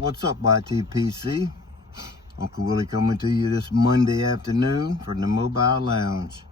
What's up, YTPC? Uncle Willie coming to you this Monday afternoon from the Mobile Lounge.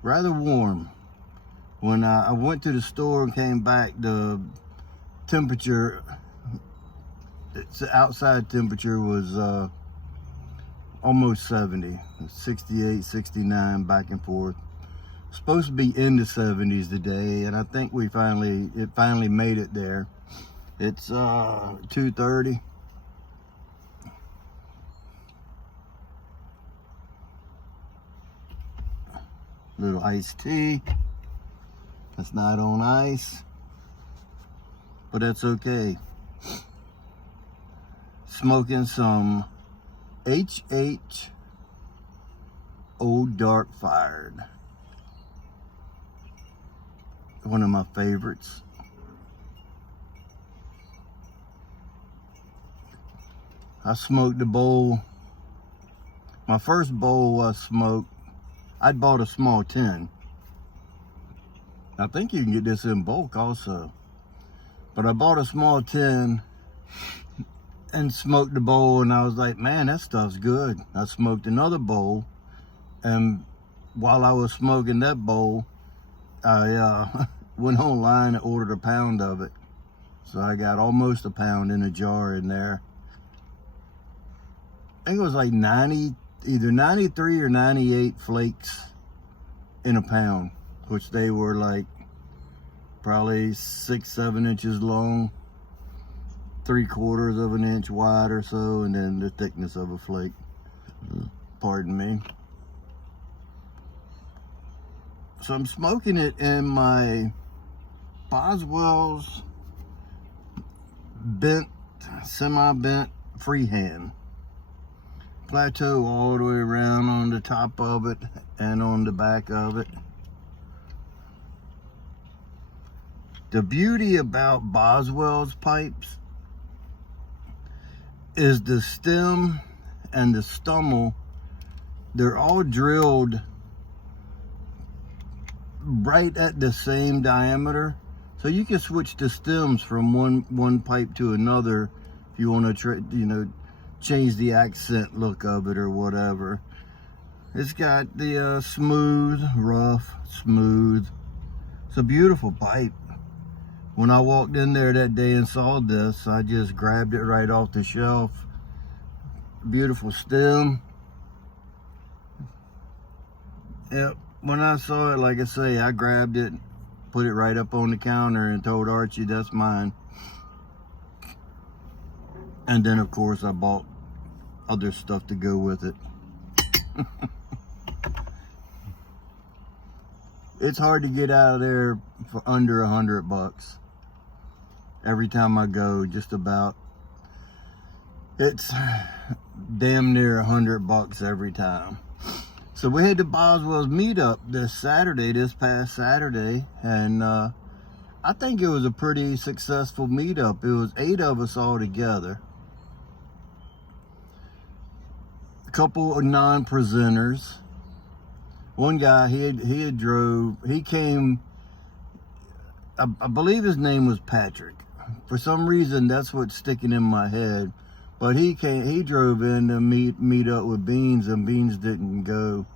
Rather warm. When I went to the store and came back, the temperature, the outside temperature was almost 70, 68, 69, back and forth. Supposed to be in the 70s today, and I think it finally made it there. It's 2:30. Little iced tea. It's not on ice, but that's okay. Smoking some HH Old Dark Fired. One of my favorites. I smoked a bowl. My first bowl I smoked, I bought a small tin. I think you can get this in bulk also. But I bought a small tin and smoked the bowl, and I was like, man, that stuff's good. I smoked another bowl, and while I was smoking that bowl, I went online and ordered a pound of it. So I got almost a pound in a jar in there. I think it was like either 93 or 98 flakes in a pound, which they were like probably 6-7 inches long, 3/4 of an inch wide or so, and then the thickness of a flake. Pardon me. So I'm smoking it in my Boswells semi-bent Freehand. Plateau all the way around on the top of it and on the back of it. The beauty about Boswells pipes is the stem and the stummel, they're all drilled right at the same diameter. So you can switch the stems from one pipe to another if you want to change the accent look of it or whatever. It's got the smooth, rough, smooth. It's a beautiful pipe. When I walked in there that day and saw this, I just grabbed it right off the shelf. Beautiful stem. Yep. When I saw it, like I say, I grabbed it, put it right up on the counter and told Archie that's mine. And then of course I bought other stuff to go with it. It's hard to get out of there for under $100 every time I go, just about. It's damn near $100 every time. So we had the Boswells Meetup this past Saturday, and I think it was a pretty successful meetup. It was 8 of us all together. A couple of non-presenters. One guy, he came, I believe his name was Patrick. For some reason, that's what's sticking in my head. But he drove in to meet up with Beans, and Beans didn't go.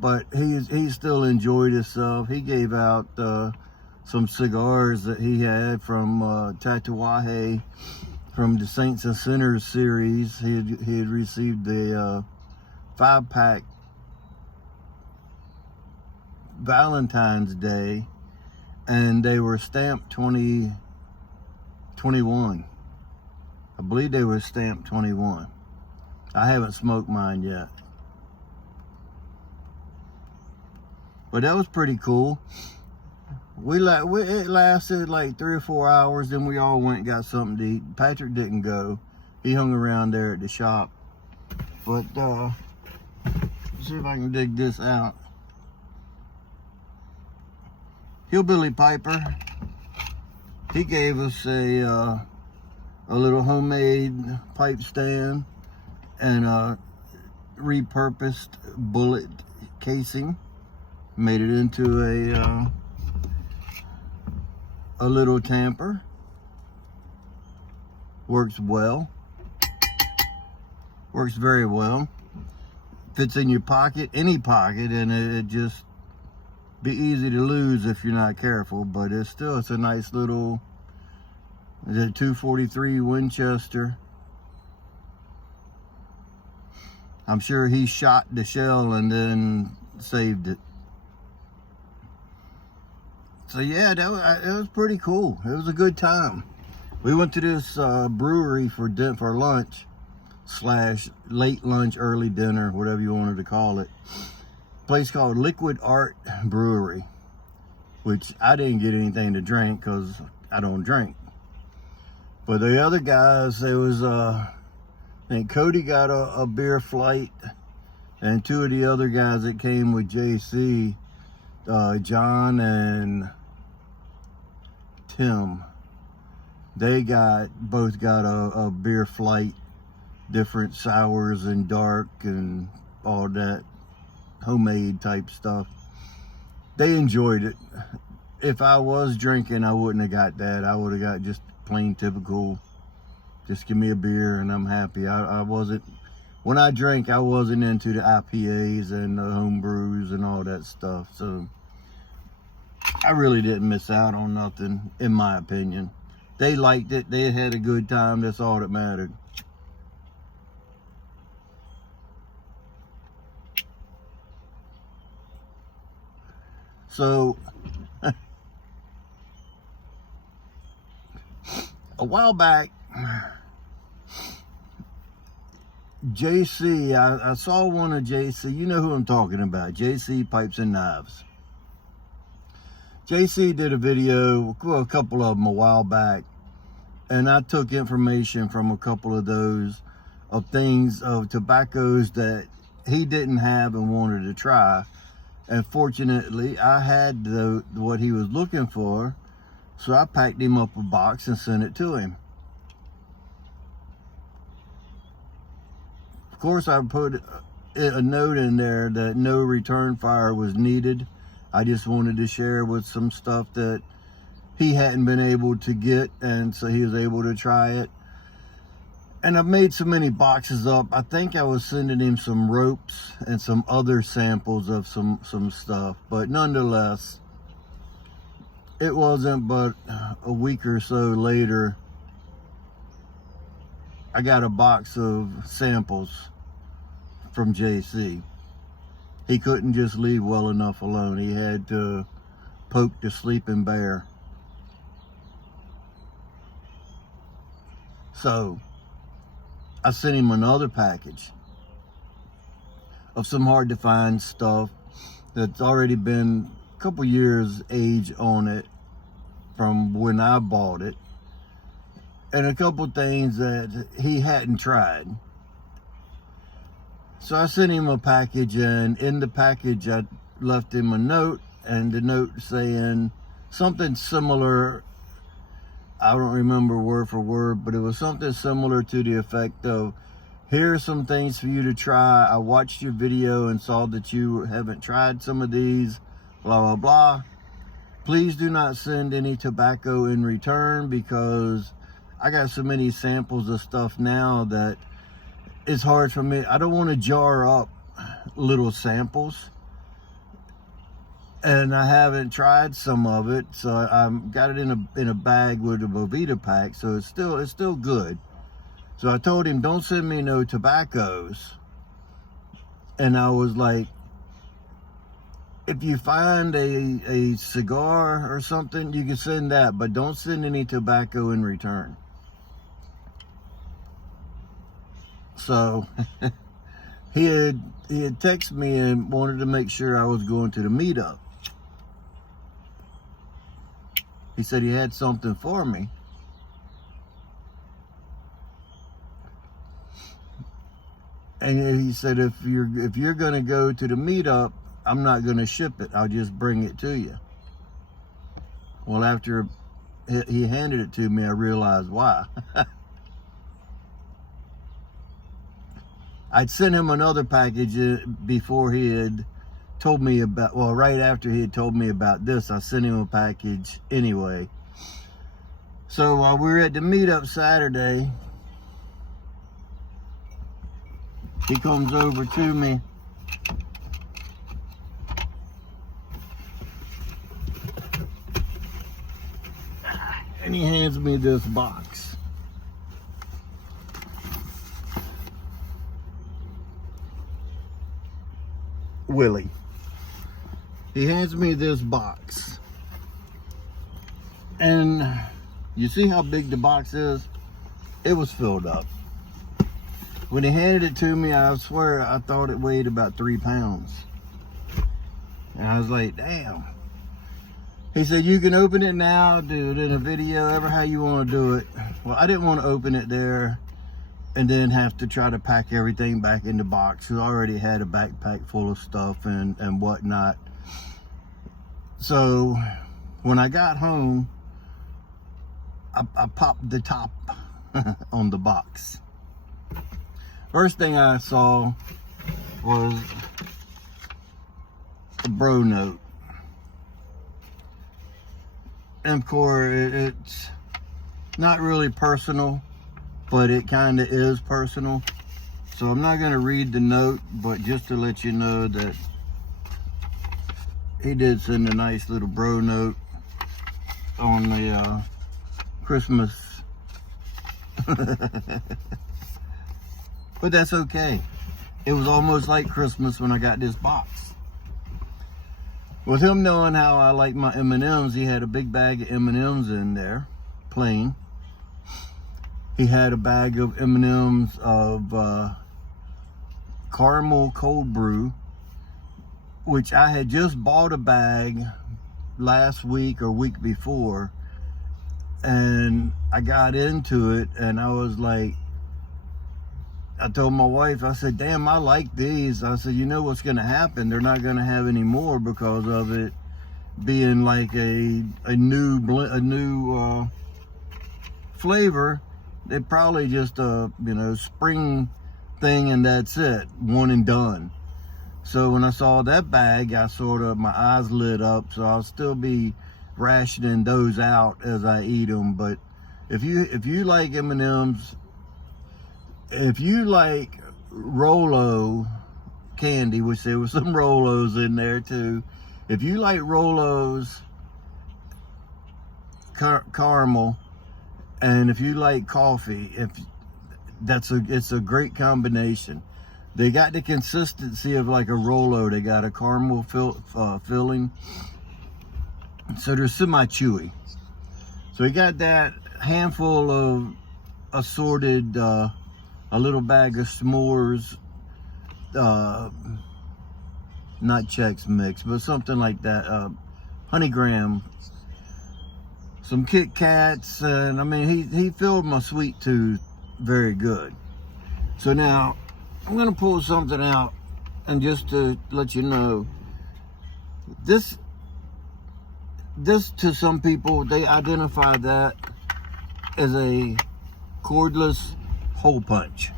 But he still enjoyed himself. He gave out some cigars that he had from Tatuaje, from the Saints and Sinners series. He had received a 5-pack Valentine's Day, and they were stamped 2021. I believe they were stamped 21. I haven't smoked mine yet. But that was pretty cool. It lasted like 3 or 4 hours, then we all went and got something to eat. Patrick didn't go. He hung around there at the shop. But let's see if I can dig this out. Hillbilly Piper, he gave us a little homemade pipe stand and a repurposed bullet casing. Made it into a little tamper. Works well. Works very well. Fits in your pocket, any pocket, and it just be easy to lose if you're not careful. But it's a nice little, it's a 243 Winchester. I'm sure he shot the shell and then saved it. So yeah, it was pretty cool. It was a good time. We went to this brewery for lunch / late lunch, early dinner, whatever you wanted to call it. Place called Liquid Art Brewery, which I didn't get anything to drink because I don't drink. But the other guys, there was I think Cody got a beer flight, and two of the other guys that came with JC, John and Tim, they both got a beer flight, different sours and dark and all that homemade type stuff. They enjoyed it. If I was drinking, I wouldn't have got that. I would have got just plain typical, just give me a beer and I'm happy. I wasn't, when I drank, I wasn't into the IPAs and the home brews and all that stuff. So I really didn't miss out on nothing, in my opinion. They liked it. They had a good time. That's all that mattered. So a while back, JC, I saw one of JC, you know who I'm talking about, JC Pipes and Knives. JC did a video, well, a couple of them a while back, and I took information from a couple of those, of things, of tobaccos that he didn't have and wanted to try. And fortunately, I had what he was looking for, so I packed him up a box and sent it to him. Of course, I put a note in there that no return fire was needed. I just wanted to share with some stuff that he hadn't been able to get, and so he was able to try it. And I've made so many boxes up. I think I was sending him some ropes and some other samples of some stuff. But nonetheless, it wasn't but a week or so later, I got a box of samples from JC. He couldn't just leave well enough alone. He had to poke the sleeping bear. So I sent him another package of some hard to find stuff that's already been a couple years age on it from when I bought it, and a couple things that he hadn't tried. So I sent him a package, and in the package I left him a note, and the note saying something similar, I don't remember word for word, but it was something similar to the effect of, here are some things for you to try. I watched your video and saw that you haven't tried some of these, blah, blah, blah. Please do not send any tobacco in return, because I got so many samples of stuff now that it's hard for me. I don't want to jar up little samples, and I haven't tried some of it, so I've got it in a bag with a Bovita pack, so it's still good. So I told him, don't send me no tobaccos. And I was like, if you find a cigar or something, you can send that, but don't send any tobacco in return. So he had texted me and wanted to make sure I was going to the meetup. He said he had something for me. And he said, if you're gonna go to the meetup, I'm not gonna ship it. I'll just bring it to you. Well, after he handed it to me, I realized why. I'd sent him another package before he had told me about, well, right after he had told me about this, I sent him a package anyway. So while we were at the meetup Saturday, he comes over to me and he hands me this box. Willie. He hands me this box. And you see how big the box is? It was filled up. When he handed it to me, I swear I thought it weighed about 3 pounds. And I was like, damn. He said, you can open it now, do it in a video, ever how you want to do it. Well, I didn't want to open it there and then have to try to pack everything back in the box. We already had a backpack full of stuff and whatnot. So when I got home, I popped the top on the box. First thing I saw was a bro note. And of course, it's not really personal, but it kind of is personal. So I'm not going to read the note, but just to let you know that he did send a nice little bro note on the Christmas. But that's okay. It was almost like Christmas when I got this box. With him knowing how I like my M&Ms, he had a big bag of M&Ms in there, plain. He had a bag of M&Ms of caramel cold brew, which I had just bought a bag last week or week before. And I got into it and I was like, I told my wife, I said, damn, I like these. I said, you know what's going to happen? They're not going to have any more because of it being like a new flavor. They're probably just a, spring thing and that's it, one and done. So when I saw that bag, my eyes lit up. So I'll still be rationing those out as I eat them. But if you like M&Ms, if you like Rolo candy, which there was some Rolos in there too. If you like Rolos caramel, and if you like coffee, it's a great combination. They got the consistency of like a Rolo. They got a caramel filling. So they're semi-chewy. So he got that handful of assorted, a little bag of s'mores, not Chex Mix, but something like that, honey graham, some Kit Kats, and I mean, he filled my sweet tooth very good. So now, I'm gonna pull something out, and just to let you know, this to some people, they identify that as a cordless hole punch.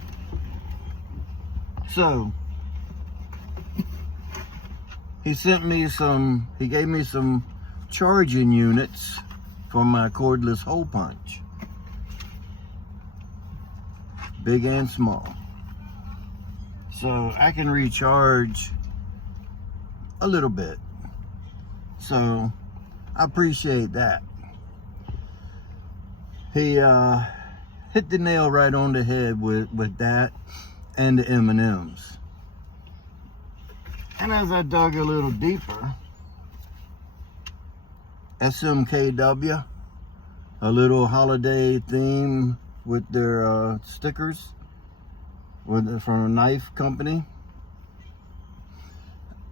So he gave me some charging units for my cordless hole punch, big and small, so I can recharge a little bit. So I appreciate that. He hit the nail right on the head with that and the M&Ms. And as I dug a little deeper, SMKW, a little holiday theme with their stickers from a knife company.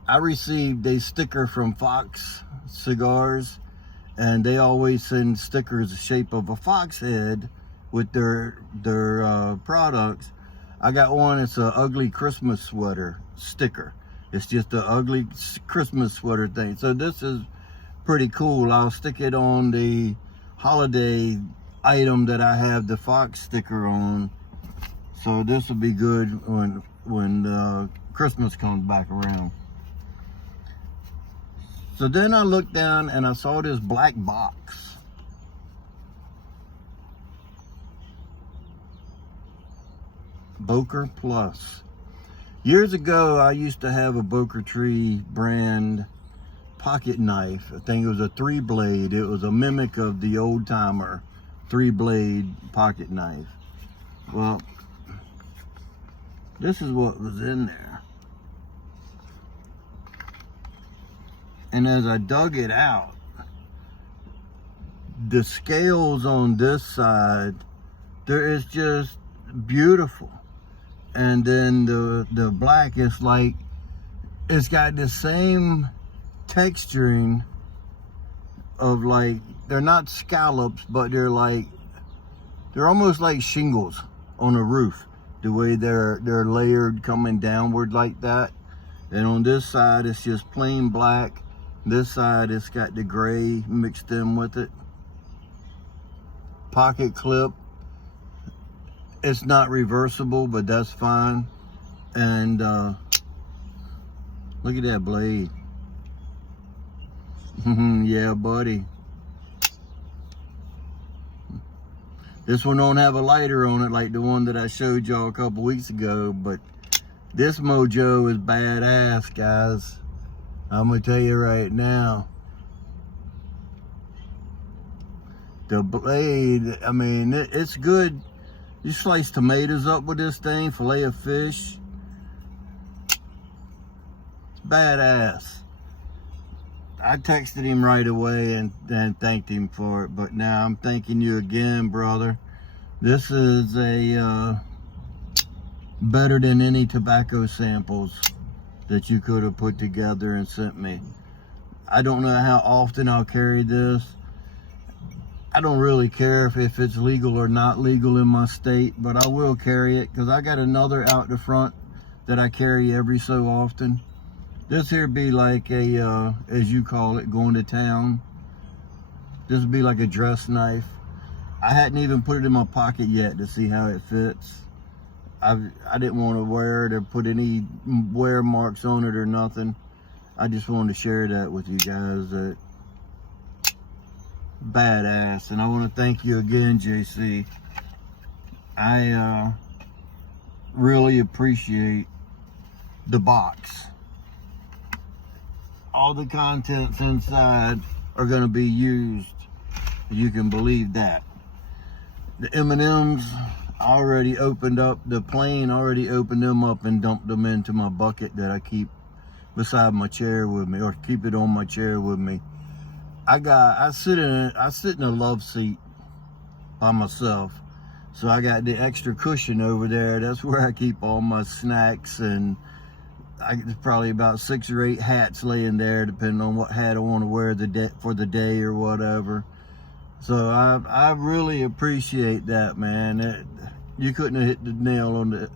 I received a sticker from Fox Cigars, and they always send stickers the shape of a fox head with their products. I got one, it's an ugly Christmas sweater sticker. It's just an ugly Christmas sweater thing. So this is pretty cool. I'll stick it on the holiday item that I have the Fox sticker on. So this will be good when Christmas comes back around. So then I looked down and I saw this black box. Boker Plus. Years ago, I used to have a Boker Tree brand pocket knife. I think it was a 3-blade. It was a mimic of the old timer 3-blade pocket knife. Well, this is what was in there. And as I dug it out, the scales on this side, there is just beautiful. And then the black is like, it's got the same texturing of, like, they're not scallops, but they're almost like shingles on a roof, the way they're layered coming downward like that. And on this side, it's just plain black. This side, it's got the gray mixed in with it. Pocket clip. It's not reversible, but that's fine. And look at that blade. Yeah, buddy. This one don't have a lighter on it like the one that I showed y'all a couple weeks ago, but this mojo is badass, guys. I'm gonna tell you right now. The blade, I mean, it's good. You slice tomatoes up with this thing, fillet of fish. It's badass. I texted him right away and thanked him for it, but now I'm thanking you again, brother. This is a better than any tobacco samples that you could have put together and sent me. I don't know how often I'll carry this. I don't really care if it's legal or not legal in my state, but I will carry it because I got another out the front that I carry every so often. This here be like a, as you call it, going to town. This would be like a dress knife. I hadn't even put it in my pocket yet to see how it fits. I didn't want to wear it or put any wear marks on it or nothing. I just wanted to share that with you guys. That badass. And I want to thank you again, JC. I really appreciate the box. All the contents inside are going to be used. You can believe that. The M&Ms already opened up. The plane already opened them up and dumped them into my bucket that I keep beside my chair with me, or keep it on my chair with me. I sit in a love seat by myself, so I got the extra cushion over there. That's where I keep all my snacks, and there's probably about 6 or 8 hats laying there, depending on what hat I want to wear for the day or whatever. So I really appreciate that, man. You couldn't have hit the nail on the.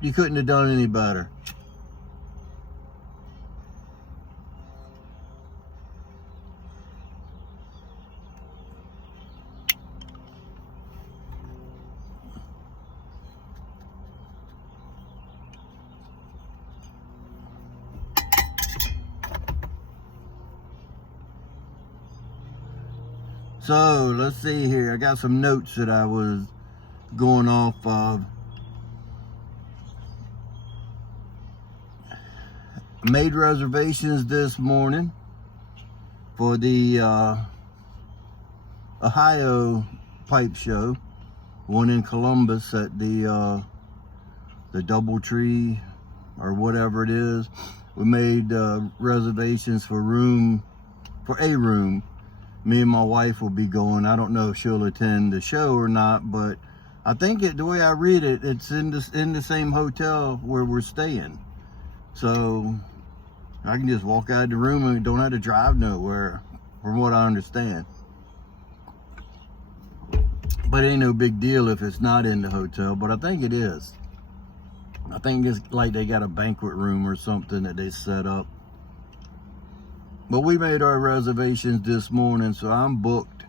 You couldn't have done any better. So let's see here. I got some notes that I was going off of. I made reservations this morning for the Ohio pipe show, one in Columbus at the Doubletree or whatever it is. We made reservations for a room. Me and my wife will be going. I don't know if she'll attend the show or not, but I think the way I read it, it's in the same hotel where we're staying. So I can just walk out of the room and don't have to drive nowhere, from what I understand. But it ain't no big deal if it's not in the hotel, but I think it is. I think it's like they got a banquet room or something that they set up. But we made our reservations this morning, so I'm booked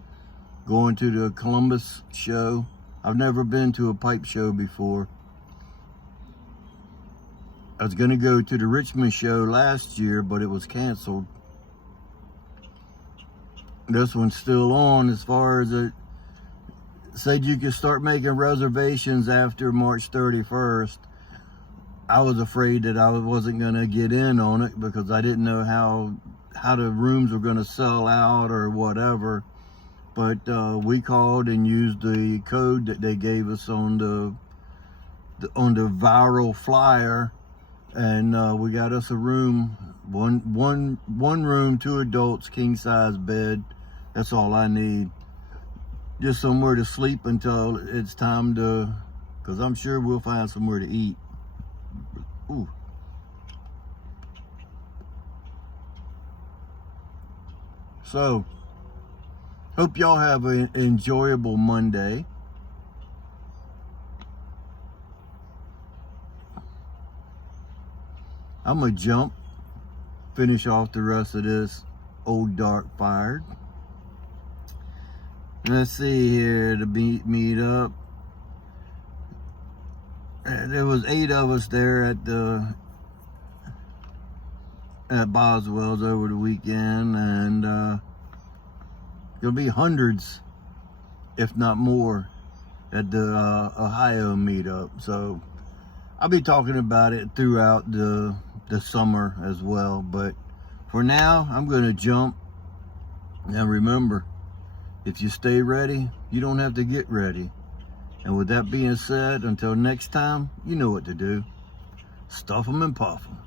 going to the Columbus show. I've never been to a pipe show before. I was going to go to the Richmond show last year, but it was canceled. This one's still on as far as it said you could start making reservations after March 31st. I was afraid that I wasn't going to get in on it because I didn't know how the rooms were going to sell out or whatever. But we called and used the code that they gave us on the viral flyer, and we got us a room, one room, 2 adults, king size bed. That's all I need. Just somewhere to sleep until it's time to, because I'm sure we'll find somewhere to eat. Ooh. So, hope y'all have an enjoyable Monday. I'm gonna jump, finish off the rest of this Old Dark Fired. Let's see here, the meetup. There was 8 of us there at Boswells over the weekend, and there'll be hundreds, if not more, at the Ohio meetup. So I'll be talking about it throughout the summer as well. But for now, I'm gonna jump. Now remember, if you stay ready, you don't have to get ready. And with that being said, until next time, you know what to do. Stuff them and puff them.